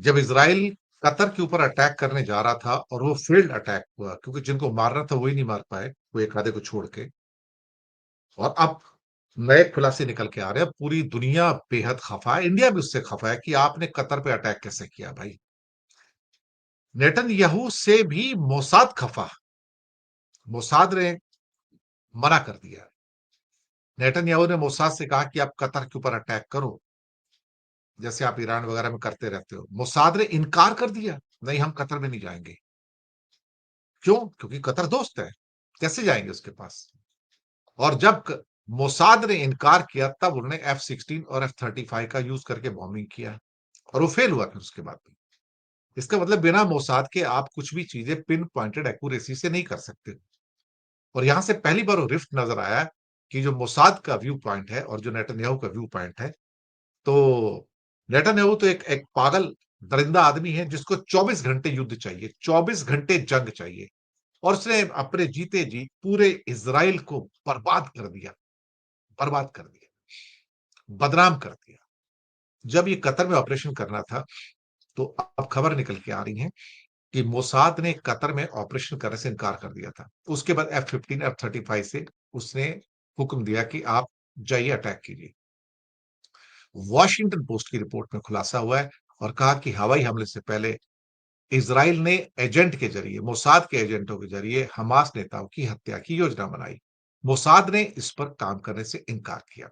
जब Israel Qatar के ऊपर अटैक करने जा रहा था और वो फ़ील्ड अटैक हुआ, क्योंकि जिनको मारना था वही नहीं मार पाए, वो एक आधे को छोड़ के। और अब नए खुलासे निकल के आ रहे हैं, पूरी दुनिया बेहद खफ़ा है, इंडिया भी उससे खफ़ा है कि आपने कतर पे अटैक कैसे किया भाई? नेतन्याहू से भी मोसाद खफ़ा, मोसाद ने मना कर दिया। नेतन्याहू ने मोसाद से कहा कि आप कतर के ऊपर अटैक करो, जैसे आप ईरान वगैरह में करते रहते हो। मोसाद ने इनकार कर दिया, नहीं हम कतर में नहीं जाएँगे। क्यों? क्योंकि कतर दोस्त है, कैसे जाएँगे उसके पास? और जब मोसाद ने इनकार किया तब उन्होंने F-16 और F-35 का यूज़ करके बॉम्बिंग किया और वो फेल हुआ फिर उसके बाद भी। इसका मतलब बिना मोसाद के आप कुछ भी चीज़ें पिन पॉइंटेड एक्यूरेसी से नहीं कर सकते। और यहां से पहली बार वो रिफ्ट नज़र आया कि जो मोसाद का व्यू पॉइंट है और जो नेतन्याहू का व्यू पॉइंट है, तो नेतन्याहू तो एक एक पागल दरिंदा आदमी है जिसको 24 घंटे युद्ध चाहिए, 24 घंटे जंग चाहिए। और उसने अपने जीते जी पूरे इज़राइल को बर्बाद कर दिया, बदनाम कर दिया। जब ये कतर में ऑपरेशन करना था, तो अब खबर निकल के आ रही है कि मोसाद ने कतर में ऑपरेशन करने से इनकार कर दिया था। उसके बाद F-15, F-35 से उसने हुक्म दिया कि आप जाइए अटैक कीजिए। वॉशिंगटन पोस्ट की रिपोर्ट में खुलासा हुआ है और कहा कि हवाई हमले से पहले इज़राइल ने एजेंट के जरिए, मोसाद के एजेंटों के जरिए हमास नेताओं की हत्या की योजना बनाई। मोसाद ने इस पर काम करने से इनकार किया।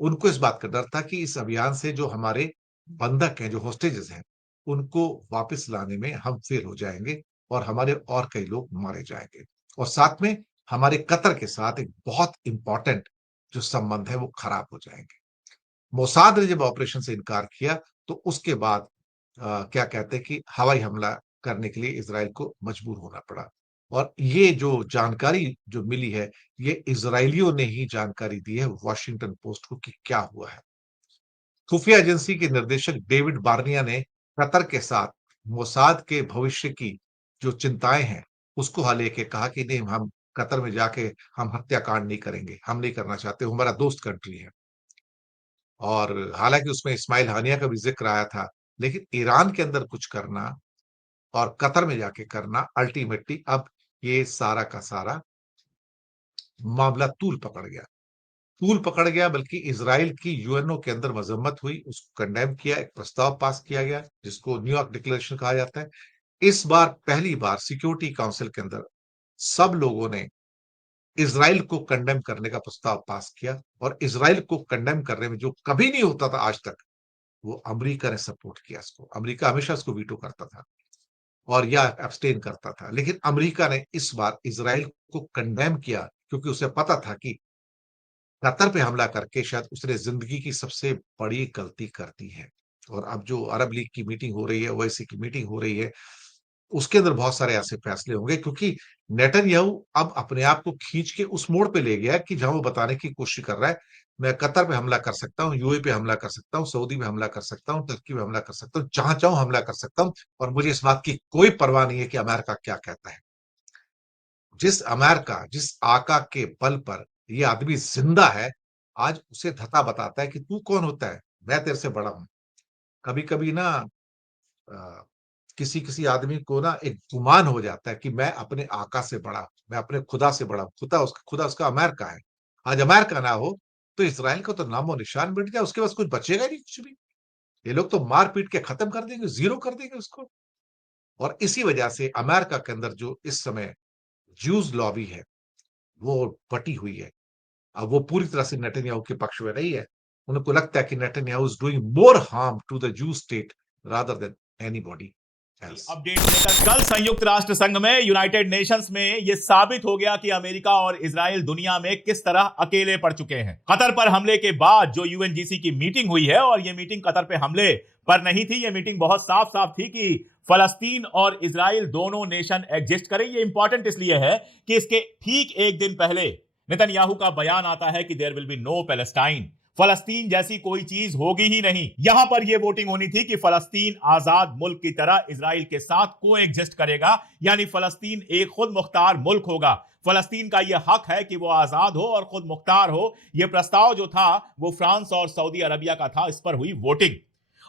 उनको इस बात का डर था कि इस अभियान से जो हमारे बंधक हैं, जो होस्टेजेस हैं, उनको वापस लाने में हम फेल हो जाएँगे और हमारे और कई लोग मारे जाएँगे। और साथ में हमारे कतर के साथ एक बहुत इम्पोर्टेंट जो संबंध है, वो खराब हो जाएँगे। मोसाद ने जब ऑपरेशन से इनकार किया, तो उसके बाद क्या कहते हैं कि हवाई हमला करने के लिए इज़राइल को मजबूर होना पड़ा। और ये जो जानकारी जो मिली है, ये इज़राइलियों ने ही जानकारी दी है वॉशिंगटन पोस्ट को कि क्या हुआ है। खुफिया एजेंसी के निर्देशक डेविड बार्निया ने कतर के साथ मोसाद के भविष्य की जो चिंताएँ हैं, उसको लेके कहा कि नहीं हम कतर में जाके हम हत्याकांड नहीं करेंगे, हम नहीं करना चाहते, वो हमारा दोस्त कंट्री है। और हालाँकि उसमें इस्माइल हानिया का भी ज़िक्र आया था, लेकिन ईरान के अंदर कुछ करना और कतर में जाके करना अल्टीमेटली अब ये सारा का सारा मामला तूल पकड़ गया। तूल पकड़ गया बल्कि इज़राइल की यूएनओ के अंदर मज़म्मत हुई, उसको कंडेम किया, एक प्रस्ताव पास किया गया, जिसको न्यूयॉर्क डिक्लेरेशन कहा जाता है। इस बार पहली बार सिक्योरिटी काउंसिल के अंदर सब लोगों ने इज़राइल को कंडेम करने का प्रस्ताव पास किया और इज़राइल को कंडेम करने में जो कभी नहीं होता था आज तक, वो अमेरिका ने सपोर्ट किया इसको। अमेरिका हमेशा इसको वीटो करता था और या एब्सटेन करता था। लेकिन अमेरिका ने इस बार इज़राइल को कंडेम किया क्योंकि उसे पता था कि कतर पे हमला करके शायद उसने ज़िंदगी की सबसे बड़ी गलती कर दी है। और अब जो अरब लीग की मीटिंग हो रही है, ओआईसी की मीटिंग हो रही है, उसके अंदर बहुत सारे ऐसे फैसले होंगे क्योंकि नेतन्याहू अब अपने आप को खींच के उस मोड़ पे ले गया है कि जहां वो बताने की कोशिश कर रहा है, मैं कतर पे हमला कर सकता हूँ, यूएई पे हमला कर सकता हूँ, सऊदी पे हमला कर सकता हूँ, तुर्की पे हमला कर सकता हूँ, जहां चाहूँ हमला कर सकता हूँ और मुझे इस बात की कोई परवाह नहीं है कि अमेरिका क्या कहता है। जिस आका के बल पर ये आदमी जिंदा है, आज उसे धता बताता है कि तू कौन होता है? मैं तेरे से बड़ा हूँ। कभी-कभी ना अ, किसी-किसी आदमी को ना एक गुमान हो जाता है कि मैं अपने आका से बड़ा हूँ, मैं अपने खुदा से बड़ा हूँ। खुदा उसका अमेरिका है। आज अमेरिका ना हो, तो इज़राइल का तो नामो-निशान मिट जाए, उसके पास कुछ बचेगा ही नहीं कुछ भी। ये लोग तो मार-पीट के खत्म कर देंगे, ज़ीरो कर देंगे उसको। और इसी वजह से अमेरिका के अंदर जो इस समय ज्यूज़ लॉबी है, वो बटी हुई है। अब वो पूरी तरह से नेतन्याहू के पक्ष में नहीं है। उनको लगता है कि Netanyahu is doing more harm to the Jew state rather than anybody else. Update लेकर कल संयुक्त राष्ट्र संघ में यूनाइटेड नेशंस में यह साबित हो गया कि अमेरिका और इजराइल दुनिया में किस तरह अकेले पड़ चुके हैं। कतर पर हमले के बाद जो यूएनजीसी की मीटिंग हुई है, और यह मीटिंग कतर पे हमले पर नहीं थी, यह मीटिंग बहुत साफ साफ थी कि फलस्तीन और इजराइल दोनों नेशन एग्जिस्ट करें। यह इंपॉर्टेंट इसलिए है कि इसके ठीक एक दिन पहले नेतन्याहू का बयान आता है कि there will be no Palestine, फलस्तीन जैसी कोई चीज होगी ही नहीं। यहां पर यह वोटिंग होनी थी कि फलस्तीन आजाद मुल्क की तरह इजराइल के साथ को एग्जिस्ट करेगा, यानी फलस्तीन एक खुद मुख्तार मुल्क होगा। फलस्तीन का यह हक है कि वो आजाद हो और खुद मुख्तार हो। यह प्रस्ताव जो था वो फ्रांस और सऊदी अरबिया का था, इस पर हुई वोटिंग।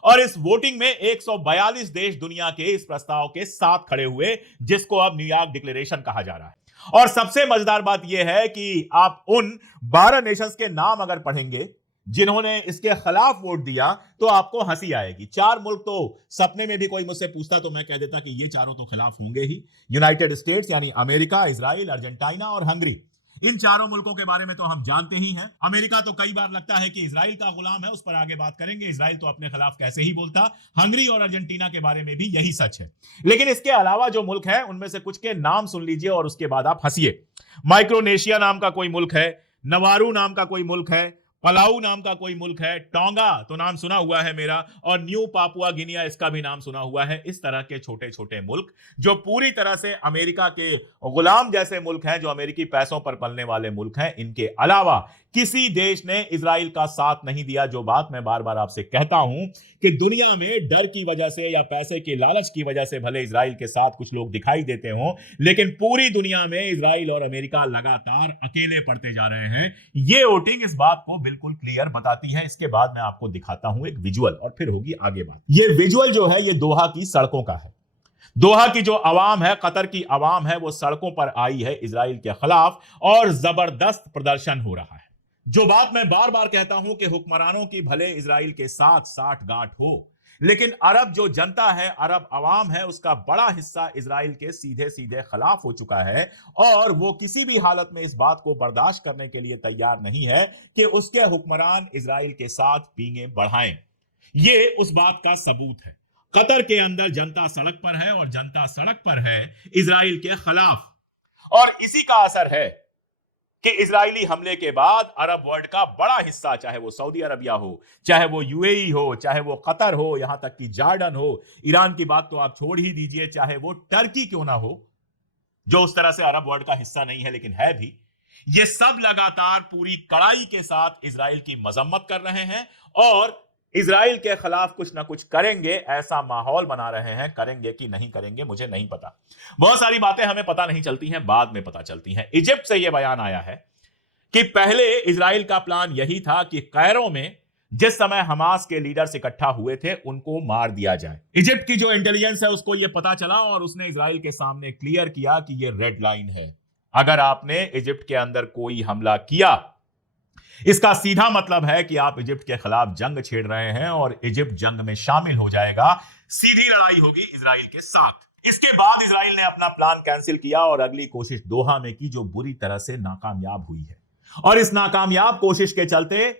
और इस वोटिंग में 142 देश दुनिया के इस प्रस्ताव के साथ खड़े हुए, जिसको अब न्यूयॉर्क डिक्लेरेशन कहा जा रहा है। और सबसे मजेदार बात यह है कि आप उन 12 नेशंस के नाम अगर पढ़ेंगे जिन्होंने इसके खिलाफ वोट दिया तो आपको हंसी आएगी। 4 मुल्क तो सपने में भी कोई मुझसे पूछता तो मैं कह देता कि ये चारों तो खिलाफ होंगे ही। यूनाइटेड स्टेट्स यानी अमेरिका, इजराइल, अर्जेंटीना और हंगरी, इन चारों मुल्कों के बारे में तो हम जानते ही हैं। अमेरिका तो कई बार लगता है कि इजराइल का गुलाम है, उस पर आगे बात करेंगे। इजराइल तो अपने खिलाफ कैसे ही बोलता। हंगरी और अर्जेंटीना के बारे में भी यही सच है। लेकिन इसके अलावा जो मुल्क है उनमें से कुछ के नाम सुन लीजिए और उसके बाद आप हंसिए। माइक्रोनेशिया नाम का कोई मुल्क है, नवारू नाम का कोई मुल्क है, पलाऊ नाम का कोई मुल्क है, टोंगा तो नाम सुना हुआ है मेरा, और न्यू पापुआ गिनिया, इसका भी नाम सुना हुआ है। इस तरह के छोटे छोटे मुल्क जो पूरी तरह से अमेरिका के गुलाम जैसे मुल्क हैं, जो अमेरिकी पैसों पर पलने वाले मुल्क हैं, इनके अलावा किसी देश ने इजराइल का साथ नहीं दिया। जो बात मैं बार बार आपसे कहता हूं कि दुनिया में डर की वजह से या पैसे के लालच की वजह से भले इजराइल के साथ कुछ लोग दिखाई देते हों, लेकिन पूरी दुनिया में इजराइल और अमेरिका लगातार अकेले पड़ते जा रहे हैं। ये वोटिंग इस बात को बिल्कुल क्लियर बताती है। इसके बाद मैं आपको दिखाता हूं एक विजुअल और फिर होगी आगे बात। ये विजुअल जो है ये दोहा की सड़कों का है। दोहा की जो आवाम है, कतर की आवाम है, वो सड़कों पर आई है इजराइल के खिलाफ और जबरदस्त प्रदर्शन हो रहा है। जो बात मैं बार बार कहता हूं कि हुक्मरानों की भले इजराइल के साथ साठ गांठ हो, लेकिन अरब जो जनता है, अरब अवाम है, उसका बड़ा हिस्सा इजराइल के सीधे सीधे खिलाफ हो चुका है और वो किसी भी हालत में इस बात को बर्दाश्त करने के लिए तैयार नहीं है कि उसके हुक्मरान इजराइल के साथ पींगे बढ़ाएं। ये उस बात का सबूत है। कतर के अंदर जनता सड़क पर है और जनता सड़क पर है इजराइल के खिलाफ, और इसी का असर है कि इजरायली हमले के बाद अरब वर्ल्ड का बड़ा हिस्सा, चाहे वो सऊदी अरबिया हो, चाहे वो यूएई हो, चाहे वो कतर हो, यहां तक कि जॉर्डन हो, ईरान की बात तो आप छोड़ ही दीजिए, चाहे वो टर्की क्यों ना हो, जो उस तरह से अरब वर्ल्ड का हिस्सा नहीं है लेकिन है भी, ये सब लगातार पूरी कड़ाई के साथ इजराइल की मजम्मत कर रहे हैं और इजराइल के खिलाफ कुछ ना कुछ करेंगे, ऐसा माहौल बना रहे हैं। करेंगे कि नहीं करेंगे मुझे नहीं पता। बहुत सारी बातें हमें पता नहीं चलती हैं, बाद में पता चलती हैं। इजिप्ट से यह बयान आया है कि पहले इजराइल का प्लान यही था कि कैरो में जिस समय हमास के लीडर्स इकट्ठा हुए थे उनको मार दिया जाए। इजिप्ट की जो इंटेलिजेंस है उसको यह पता चला और उसने इजराइल के सामने क्लियर किया कि यह रेड लाइन है। अगर आपने इजिप्ट के अंदर कोई हमला किया, इसका सीधा मतलब है कि आप इजिप्ट के खिलाफ जंग छेड़ रहे हैं और इजिप्ट जंग में शामिल हो जाएगा। सीधी लड़ाई होगी इजराइल के साथ। इसके बाद इजराइल ने अपना प्लान कैंसिल किया और अगली कोशिश दोहा में की, जो बुरी तरह से नाकामयाब हुई है। और इस नाकामयाब कोशिश के चलते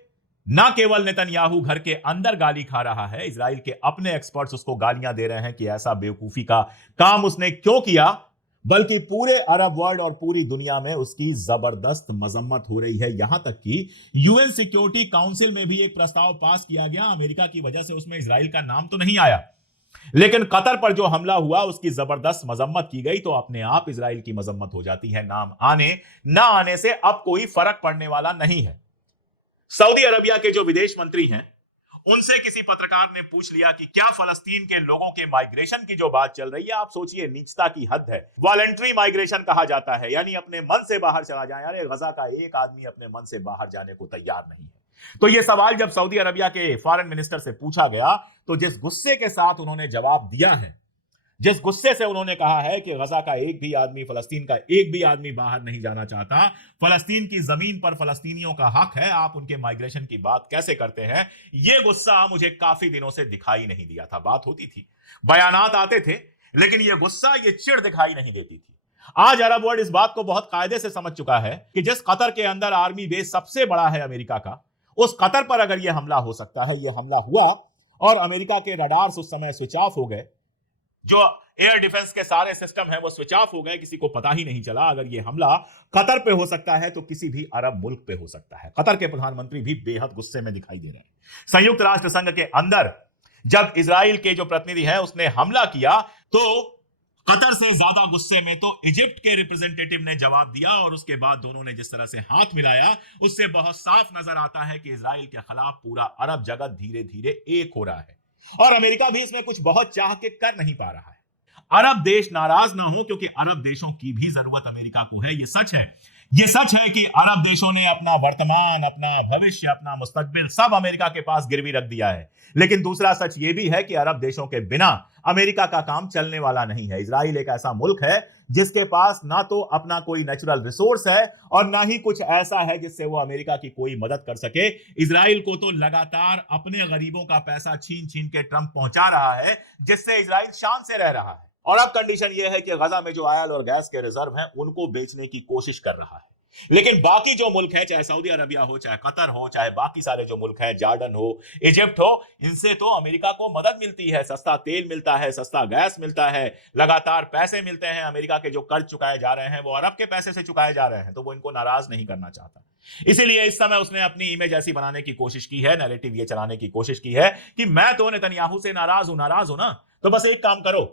ना केवल नेतन्याहू घर के अंदर गाली खा रहा है, इजराइल के अपने एक्सपर्ट्स उसको गालियां दे रहे हैं कि ऐसा बेवकूफी का काम उसने क्यों किया, बल्कि पूरे अरब वर्ल्ड और पूरी दुनिया में उसकी जबरदस्त मजम्मत हो रही है। यहां तक कि यूएन सिक्योरिटी काउंसिल में भी एक प्रस्ताव पास किया गया। अमेरिका की वजह से उसमें इजराइल का नाम तो नहीं आया, लेकिन कतर पर जो हमला हुआ उसकी जबरदस्त मजम्मत की गई, तो अपने आप इजराइल की मजम्मत हो जाती है। नाम आने ना आने से अब कोई फर्क पड़ने वाला नहीं है। सऊदी अरबिया के जो विदेश मंत्री हैं, उनसे किसी पत्रकार ने पूछ लिया कि क्या फलस्तीन के लोगों के माइग्रेशन की जो बात चल रही है, आप सोचिए नीचता की हद है, वॉलंटरी माइग्रेशन कहा जाता है, यानी अपने मन से बाहर चला जाए। अरे गजा का एक आदमी अपने मन से बाहर जाने को तैयार नहीं है। तो यह सवाल जब सऊदी अरबिया के फॉरेन मिनिस्टर से पूछा गया, तो जिस गुस्से के साथ उन्होंने जवाब दिया है, जिस गुस्से से उन्होंने कहा है कि गजा का एक भी आदमी, फलस्तीन का एक भी आदमी बाहर नहीं जाना चाहता, फलस्तीन की जमीन पर फलस्तीनियों का हक है, आप उनके माइग्रेशन की बात कैसे करते हैं, यह गुस्सा मुझे काफी दिनों से दिखाई नहीं दिया था। बात होती थी, बयानात आते थे, लेकिन यह गुस्सा, यह चिढ़ दिखाई नहीं देती थी। आज अरब वर्ल्ड इस बात को बहुत कायदे से समझ चुका है कि जिस कतर के अंदर आर्मी बेस सबसे बड़ा है अमेरिका का, उस कतर पर अगर यह हमला हो सकता है, यह हमला हुआ और अमेरिका के रडार्स उस समय स्विच ऑफ हो गए, जो एयर डिफेंस के सारे सिस्टम है वो स्विच ऑफ हो गए, किसी को पता ही नहीं चला। अगर ये हमला कतर पे हो सकता है तो किसी भी अरब मुल्क पे हो सकता है। कतर के प्रधानमंत्री भी बेहद गुस्से में दिखाई दे रहे हैं। संयुक्त राष्ट्र संघ के अंदर जब इजराइल के जो प्रतिनिधि है उसने हमला किया, तो कतर से ज्यादा गुस्से में तो इजिप्ट के रिप्रेजेंटेटिव ने जवाब दिया, और उसके बाद दोनों ने जिस तरह से हाथ मिलाया, उससे बहुत साफ नजर आता है कि इजराइल के खिलाफ पूरा अरब जगत धीरे धीरे एक हो रहा है। और अमेरिका भी इसमें कुछ बहुत चाह के कर नहीं पा रहा है। अरब देश नाराज ना हो, क्योंकि अरब देशों की भी जरूरत अमेरिका को है। यह सच है ये सच है कि अरब देशों ने अपना वर्तमान, अपना भविष्य, अपना मुस्तकबिल सब अमेरिका के पास गिरवी रख दिया है। लेकिन दूसरा सच ये भी है कि अरब देशों के बिना अमेरिका का काम चलने वाला नहीं है। इजराइल एक ऐसा मुल्क है जिसके पास ना तो अपना कोई नेचुरल रिसोर्स है और ना ही कुछ ऐसा है जिससे वो अमेरिका की कोई मदद कर सके। इजराइल को तो लगातार अपने गरीबों का पैसा छीन छीन के ट्रंप पहुंचा रहा है, जिससे इजराइल शान से रह रहा है। और अब कंडीशन यह है कि गजा में जो ऑयल और गैस के रिजर्व हैं उनको बेचने की कोशिश कर रहा है। लेकिन बाकी जो मुल्क है, चाहे सऊदी अरबिया हो, चाहे कतर हो, चाहे बाकी सारे जो मुल्क हैं, जॉर्डन हो, इजिप्ट हो, इनसे तो अमेरिका को मदद मिलती है, सस्ता तेल मिलता है, सस्ता गैस मिलता है, लगातार पैसे मिलते हैं। अमेरिका के जो कर्ज चुकाए जा रहे हैं वो अरब के पैसे से चुकाए जा रहे हैं, तो वो इनको नाराज नहीं करना चाहता। इसीलिए इस समय उसने अपनी इमेज ऐसी बनाने की कोशिश की है, नैरेटिव ये चलाने की कोशिश की है कि मैं तो नेतन्याहू से नाराज हूं ना, तो बस एक काम करो,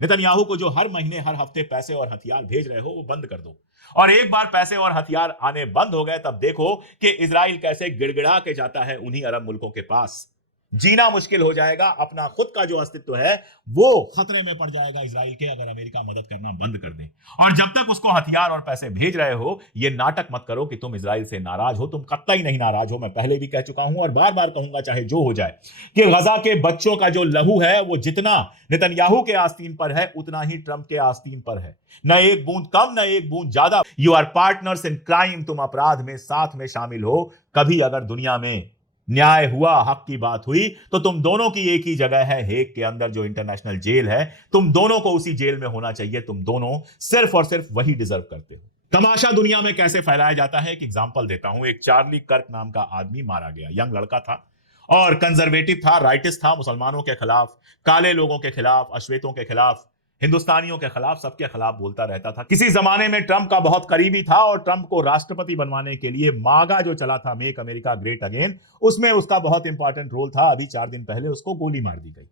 नेतन्याहू को जो हर महीने हर हफ्ते पैसे और हथियार भेज रहे हो वो बंद कर दो। और एक बार पैसे और हथियार आने बंद हो गए तब देखो कि इजराइल कैसे गिड़गिड़ा के जाता है उन्हीं अरब मुल्कों के पास। जीना मुश्किल हो जाएगा, अपना खुद का जो अस्तित्व है वो खतरे में पड़ जाएगा इजराइल के, अगर अमेरिका मदद करना बंद कर दें। और जब तक उसको हथियार और पैसे भेज रहे हो, ये नाटक मत करो कि तुम इजराइल से नाराज हो। तुम कतई नहीं नाराज हो। मैं पहले भी कह चुका हूं और बार बार कहूंगा, चाहे जो हो जाए, कि गजा के बच्चों का जो लहू है वो जितना नेतन्याहू के आस्तीन पर है उतना ही ट्रंप के आस्तीन पर है। न एक बूंद कम, न एक बूंद ज्यादा। You are partners in crime. तुम अपराध में साथ में शामिल हो। कभी अगर दुनिया में न्याय हुआ, हक की बात हुई, तो तुम दोनों की एक ही जगह है, हेग के अंदर जो इंटरनेशनल जेल है। तुम दोनों को उसी जेल में होना चाहिए। तुम दोनों सिर्फ और सिर्फ वही डिजर्व करते हो। तमाशा दुनिया में कैसे फैलाया जाता है, एक एग्जांपल देता हूं। एक चार्ली कर्क नाम का आदमी मारा गया, यंग लड़का था और कंजर्वेटिव था, राइटिस्ट था, मुसलमानों के खिलाफ, काले लोगों के खिलाफ, अश्वेतों के खिलाफ, हिंदुस्तानियों के खिलाफ, सबके खिलाफ बोलता रहता था। किसी जमाने में ट्रंप का बहुत करीबी था और ट्रंप को राष्ट्रपति बनवाने के लिए मागा जो चला था, मेक अमेरिका ग्रेट अगेन, उसमें उसका बहुत इंपॉर्टेंट रोल था। अभी 4 दिन पहले उसको गोली मार दी गई।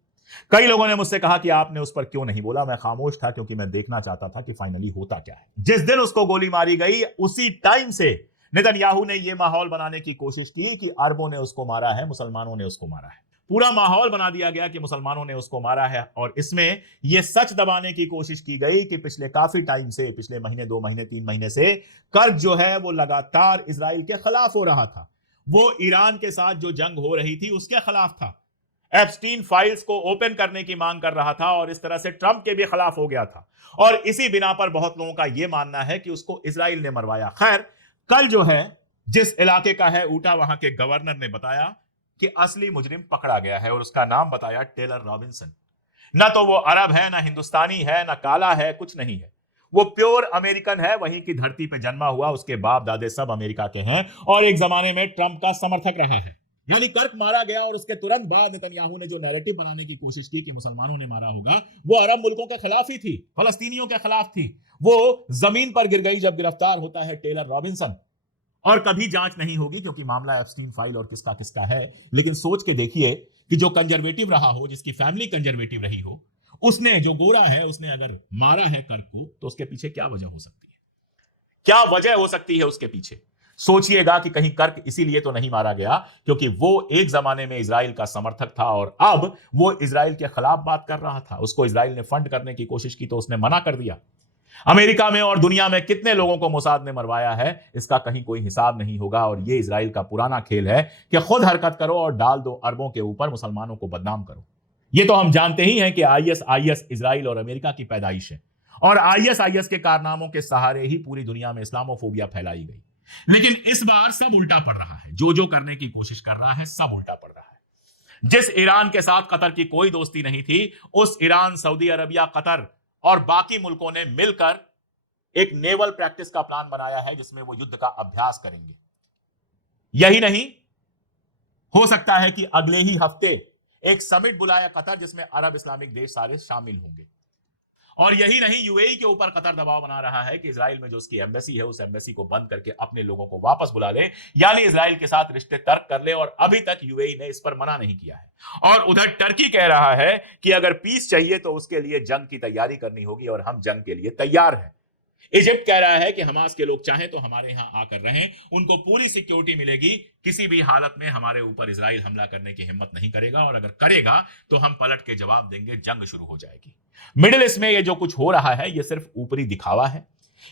कई लोगों ने मुझसे कहा कि आपने उस पर क्यों नहीं बोला। मैं खामोश था क्योंकि मैं देखना चाहता था कि फाइनली होता क्या है। जिस दिन उसको गोली मारी गई उसी टाइम से नेतन्याहू ने यह माहौल बनाने की कोशिश की कि अरबों ने उसको मारा है, मुसलमानों ने उसको मारा है। पूरा माहौल बना दिया गया कि मुसलमानों ने उसको मारा है। और इसमें यह सच दबाने की कोशिश की गई कि पिछले काफी टाइम से, पिछले महीने, 2 महीने, 3 महीने से कर्ज जो है वो लगातार इजराइल के खिलाफ हो रहा था। वो ईरान के साथ जो जंग हो रही थी उसके खिलाफ था। एप्स्टीन फाइल्स को ओपन करने की मांग कर रहा था और इस तरह से ट्रंप के भी खिलाफ हो गया था। और इसी बिना पर बहुत लोगों का यह मानना है कि उसको इजराइल ने मरवाया। खैर, कल जो है जिस इलाके का है ऊटा, वहां के गवर्नर ने बताया कि असली मुजरिम पकड़ा गया है और उसका नाम बताया टेलर रॉबिन्सन। ना तो वो अरब है, ना हिंदुस्तानी है, ना काला है, कुछ नहीं है। वो प्योर अमेरिकन है, वहीं की धरती पे जन्मा हुआ। उसके बाप दादे सब अमेरिका के हैं और एक जमाने में ट्रंप का समर्थक रहा है। यानी कर्क मारा गया और उसके तुरंत बाद नेतन्याहू ने जो नैरेटिव बनाने की कोशिश की कि मुसलमानों ने मारा होगा, वो अरब मुल्कों के खिलाफ ही थी, फलस्तीनियों के खिलाफ थी। वो जमीन पर गिर गई जब गिरफ्तार होता है टेलर रॉबिन्सन। और कभी जांच नहीं होगी क्योंकि मामला एप्स्टीन फाइल और किसका किसका है। लेकिन सोच के देखिए कि जो कंजर्वेटिव रहा हो, जिसकी फैमिली कंजर्वेटिव रही हो, उसने, जो गोरा है, उसने अगर मारा है कर्क को, तो उसके पीछे क्या वजह हो सकती है? क्या वजह हो सकती है उसके पीछे? सोचिएगा कि कहीं कर्क इसीलिए तो नहीं मारा गया क्योंकि वो एक जमाने में इजराइल का समर्थक था और अब वो इजराइल के खिलाफ बात कर रहा था। उसको इजराइल ने फंड करने की कोशिश की तो उसने मना कर दिया। अमेरिका में और दुनिया में कितने लोगों को मोसाद ने मरवाया है, इसका कहीं कोई हिसाब नहीं होगा। और ये इजराइल का पुराना खेल है कि खुद हरकत करो और डाल दो अरबों के ऊपर, मुसलमानों को बदनाम करो। ये तो हम जानते ही हैं कि आईएस इजराइल और अमेरिका की पैदाइश है और आईएस के कारनामों के सहारे ही पूरी दुनिया में इस्लामोफोबिया फैलाई गई। लेकिन इस बार सब उल्टा पड़ रहा है। जो करने की कोशिश कर रहा है सब उल्टा पड़ रहा है। जिस ईरान के साथ कतर की कोई दोस्ती नहीं थी, उस ईरान, सऊदी अरबिया, कतर और बाकी मुल्कों ने मिलकर एक नेवल प्रैक्टिस का प्लान बनाया है जिसमें वो युद्ध का अभ्यास करेंगे। यही नहीं, हो सकता है कि अगले ही हफ्ते एक समिट बुलाया कतर जिसमें अरब इस्लामिक देश सारे शामिल होंगे। और यही नहीं, यूएई के ऊपर कतर दबाव बना रहा है कि इजराइल में जो उसकी एम्बेसी है उस एम्बेसी को बंद करके अपने लोगों को वापस बुला ले, यानी इजराइल के साथ रिश्ते तर्क कर ले। और अभी तक यूएई ने इस पर मना नहीं किया है। और उधर टर्की कह रहा है कि अगर पीस चाहिए तो उसके लिए जंग की तैयारी करनी होगी और हम जंग के लिए तैयार हैं। इजिप्ट कह रहा है कि हमास के लोग चाहें तो हमारे यहां आकर रहें, उनको पूरी सिक्योरिटी मिलेगी, किसी भी हालत में हमारे ऊपर इजराइल हमला करने की हिम्मत नहीं करेगा और अगर करेगा तो हम पलट के जवाब देंगे, जंग शुरू हो जाएगी। मिडिल ईस्ट में ये जो कुछ हो रहा है ये सिर्फ ऊपरी दिखावा है।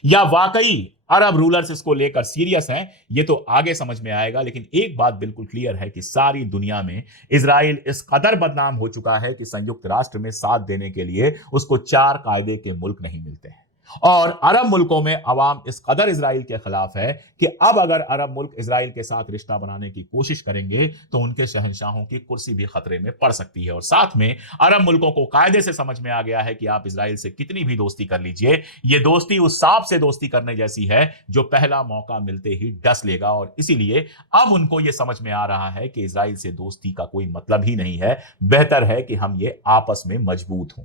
या वाकई अरब रूलर्स इसको लेकर सीरियस हैं, ये तो आगे समझ में आएगा। लेकिन एक बात बिल्कुल क्लियर है कि सारी दुनिया में इजराइल इस कदर बदनाम हो चुका है कि संयुक्त राष्ट्र में साथ देने के लिए उसको 4 कायदे के मुल्क नहीं मिलते हैं। और अरब मुल्कों में अवाम इस कदर इजराइल के खिलाफ है कि अब अगर अरब मुल्क इजराइल के साथ रिश्ता बनाने की कोशिश करेंगे तो उनके शहंशाहों की कुर्सी भी खतरे में पड़ सकती है। और साथ में अरब मुल्कों को कायदे से समझ में आ गया है कि आप इजराइल से कितनी भी दोस्ती कर लीजिए, ये दोस्ती उस सांप से दोस्ती करने जैसी है जो पहला मौका मिलते ही डस लेगा। और इसीलिए अब उनको यह समझ में आ रहा है कि इजराइल से दोस्ती का कोई मतलब ही नहीं है, बेहतर है कि हम ये आपस में मजबूत हों।